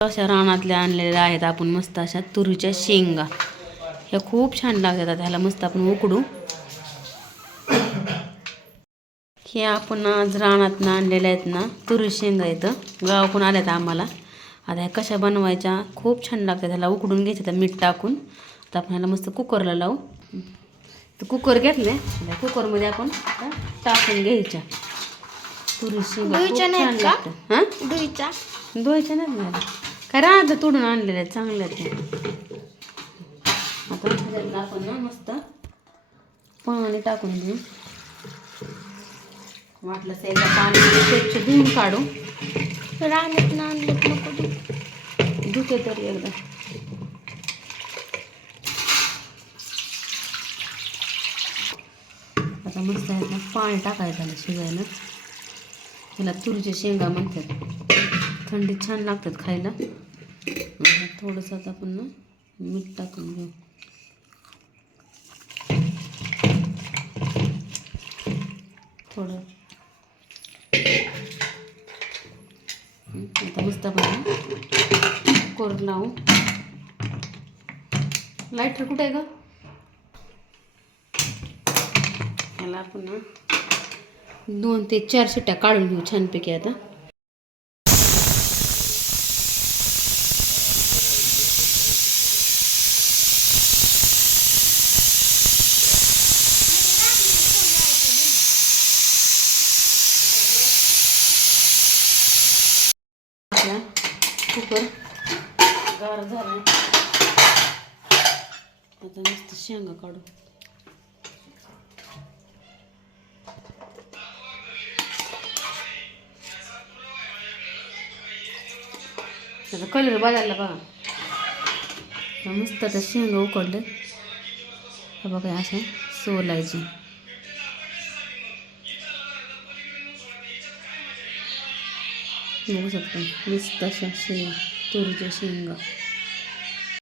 अशा रानातल्या आणलेल्या आहेत आपण मस्त अशा तुरीच्या शेंगा. ह्या खूप छान लागतात ह्याला मस्त आपण उकडू. हे आपण आज रानात आणलेल्या आहेत ना तुरी शेंगा इथं. गावाकडून आल्यात आम्हाला. आता ह्या कशा बनवायच्या खूप छान लागतात. ह्याला उकडून घ्यायचं मीठ टाकून. आता आपण ह्याला मस्त कुकरला लावू. तर कुकर घेतले. कुकरमध्ये आपण टाकून घ्यायच्या. तुरी शेंगा छान? लागतात. हां? दुईचा धुवायच्या नाही काय राहतं तोडून आणलेल्या आहेत चांगल्या आहेत आता आपण ना मस्त. पाणी टाकून देऊ. वाटलं एकदा पाणी स्वच्छ धुवून काढू. रानात आणलेत नको. धुते तरी एकदा. आता मस्त आहे ना पाणी टाकायचं शिजायला. त्याला तुरीच्या शेंगा म्हणतात. थंडी छान लागतात खायला. म्हणजे थोडंसं आता आपण ना मीठ टाकून घेऊ. थोडं. आता मस्त आपण कोर लावू. लाईटर कुठे आहे ग? याला आपण दोन ते चार शिट्ट्या काढून घेऊ छानपैकी आता. कुकर. गार झाला आता नुसतं शेंगा काढू. त्याचा कलर बदलला बघा. आता मस्त आता शेंगा उकडलं. बघा असं सोलायची. बघू शकता मस्त शेंगा तुरीच्या शेंगा